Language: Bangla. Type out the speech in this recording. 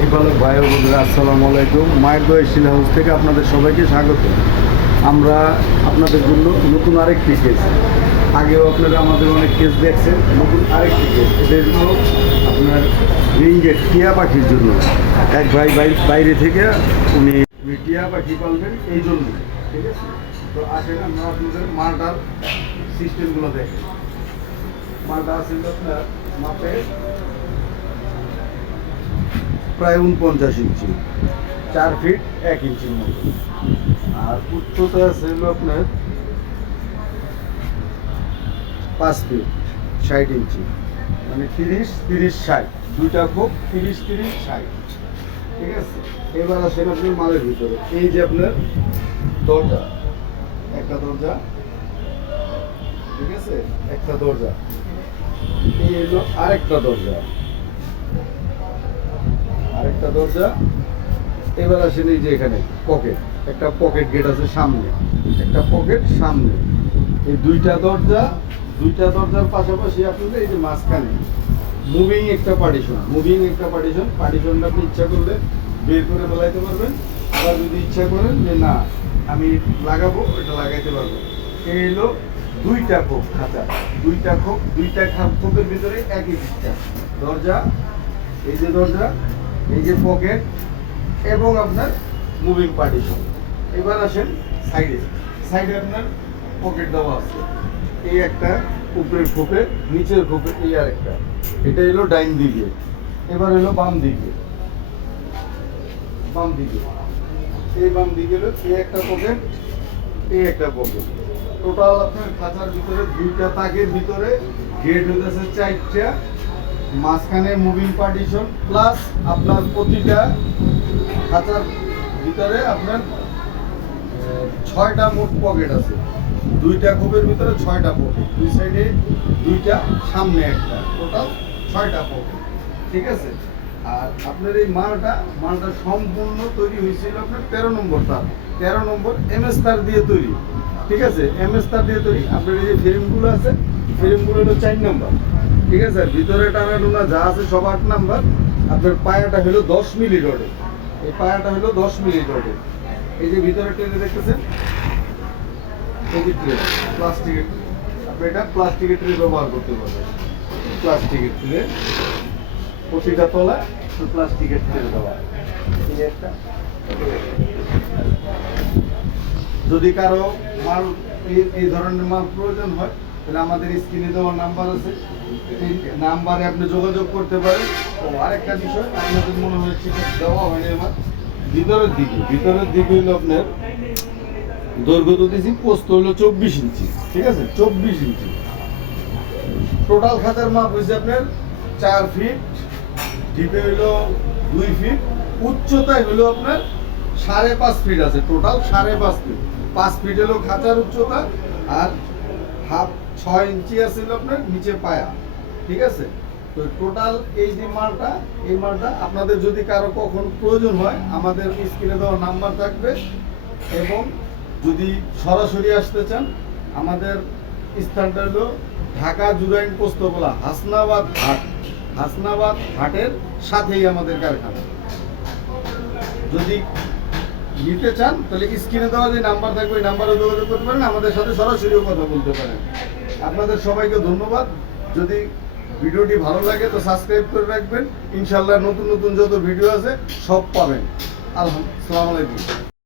পাখিপালক ভাই ও বন্ধুরা, আসসালামু আলাইকুম। মায়ের দোয়া স্টিল হাউস থেকে আপনাদের সবাইকে স্বাগত। আমরা আপনাদের জন্য নতুন আরেকটি কেস, আগেও আপনারা আমাদের অনেক কেস দেখছেন, নতুন আরেকটি কেস। এটা হলো আপনার রিঙ্গেট টিয়া পাখির জন্য। এক ভাই বাইরে থেকে উনি টিয়া পাখি পালবেন এই জন্য, ঠিক আছে? তো আসেন আমরা আপনাদের মালটার সিস্টেমগুলো দেখেন। মালটা আছে আপনার মাপে প্রায় 49 ইঞ্চি, 4 ফিট 1 ইঞ্চির মতো। আর উচ্চতা আছে হলো আপনার 5 ফিট 60 ইঞ্চি, মানে 30-30-60, দুইটা খুব 30-30-60, ঠিক আছে? এবার আসেন আপনার মালের ভিতরে। এই যে আপনার দরজা, একটা দরজা, ঠিক আছে, একটা দরজা, এই হলো আরেকটা দরজা, আরেকটা দরজা। এবার আসেন এই যে এখানে পকেট, একটা পকেট গেট আছে সামনে, একটা পকেট সামনে। এই দুইটা দরজার পাশাপাশি আপনাদের এই যে মাঝখানে মুভিং একটা পার্টিশন, পার্টিশনটা আপনি ইচ্ছা করলে বের করে ফেলাইতে পারবেন, আবার যদি ইচ্ছা করেন যে না আমি লাগাবো, এটা লাগাইতে পারবেন। এই হলো দুইটা খোপ খাঁচা, দুইটা খোপের ভিতরে একই দিকটা দরজা, এই যে দরজা, এই যে পকেট এবং আপনার মুভিং পার্টিশন। এবার আসেন সাইডে আপনার পকেট দেওয়া আছে, এই একটা উপরের খোপে, নিচের খোপে এই আরেকটা। এটা হলো ডাইন দিকে। এবার হলো বাম দিকে, এই বাম দিকে হলো এই একটা পকেট, এই একটা পকেট। টোটাল আপনার খাঁচার ভিতরে দুইটা তাকের ভিতরে গেট হইতেছে 4টা, মাঝখানে মুভিং পার্টিশন প্লাস আপনার প্রতিটা খাঁচার ভিতরে আপনার 6টা মোট পকেট আছে। দুইটা খোপের ভিতরে 6টা পকেট, দুই সাইডে দুইটা, সামনে একটা, টোটাল 6টা পকেট, ঠিক আছে? আর আপনার এই মালটা সম্পূর্ণ তৈরি হয়েছিল আপনার 13 নম্বর তার, 13 নম্বর MS তার দিয়ে তৈরি, ঠিক আছে? MS তার দিয়ে তৈরি। আপনার এই যে ফ্রেমগুলো আছে, ফ্রেমগুলো হলো 4 নম্বর, ঠিক আছে? ভিতরে টানা টুনা যা আছে সব 8 নাম্বার। আপনার পায়াটা হলো 10 মিলি রডে, এই পায়াটা হলো 10 মিলি রডে। এই যে ভিতরে ট্রে দেখতেছেন, এই যে ট্রে, প্লাস্টিকের, আপনি এটা প্লাস্টিকের ট্রে ব্যবহার করতে পারবেন। প্লাস্টিকের ট্রে, প্রতিটা তলা প্লাস্টিকের ট্রে দেওয়া। এই একটা, যদি কারো মাল এই ধরনের মাল প্রয়োজন হয় তাহলে আমাদের স্ক্রিনে দেওয়ার নাম্বার আছে, এই নাম্বারে আপনি যোগাযোগ করতে পারেন। ও আরেকটা বিষয়, আপনাদের মনে হয়েছে দেওয়া হয়নি আমার, ভিতরের দিকে হলো আপনার দৈর্ঘ্য তো দিয়েছি, প্রস্থ হলো 24 ইঞ্চি, ঠিক আছে? 24 ইঞ্চি। টোটাল খাঁচার মাপ হয়েছে আপনার 4 ফিট, ডিপে হলো 2 ফিট, উচ্চতায় হলো আপনার 5.5 ফিট আছে, টোটাল 5.5 ফিট। 5 ফিট হলো খাঁচার উচ্চতা, আর হাফ 6 ইঞ্চি আছে আপনার নিচে পায়া, ঠিক আছে? তো টোটাল এই যে মালটা, এই মালটা আপনাদের যদি কারো কখন প্রয়োজন হয় আমাদের স্ক্রিনে দেওয়া নাম্বার থাকবে, এবং যদি সরাসরি আসতে চান আমাদের স্থানটা হলো ঢাকা জুরাইন পোস্তগোলা হাসনাবাদ হাটের সাথেই আমাদের কারখানা। যদি নিতে চান তাহলে স্ক্রিনে দেওয়া যে নাম্বার থাকবে ওই নাম্বারে যোগাযোগ করতে পারেন, আমাদের সাথে সরাসরিও কথা বলতে পারেন। আপনাদের সবাইকে ধন্যবাদ। যদি ভিডিওটি ভালো লাগে তো সাবস্ক্রাইব করে রাখবেন। ইনশাল্লাহ নতুন যত ভিডিও আছে সব পাবেন। আসসালামু আলাইকুম।